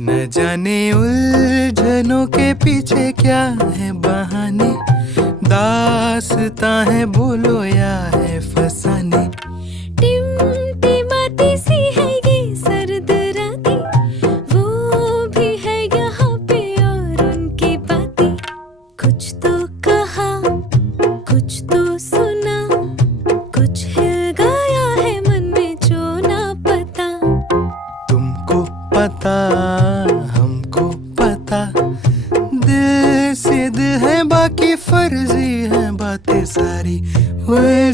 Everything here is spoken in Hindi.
न जाने उलझनों के पीछे क्या है बहाने, दास्तां है बोलो या है फसाने। टिमटिमाती सी है ये सर्द रातें, वो भी है यहाँ पे और उनकी बातें। कुछ तो कहा, कुछ तो सुना, कुछ हिल गया है मन में जो ना पता। तुमको पता हमको पता, दिल से दिल है बाकी फर्जी है बातें सारी। वे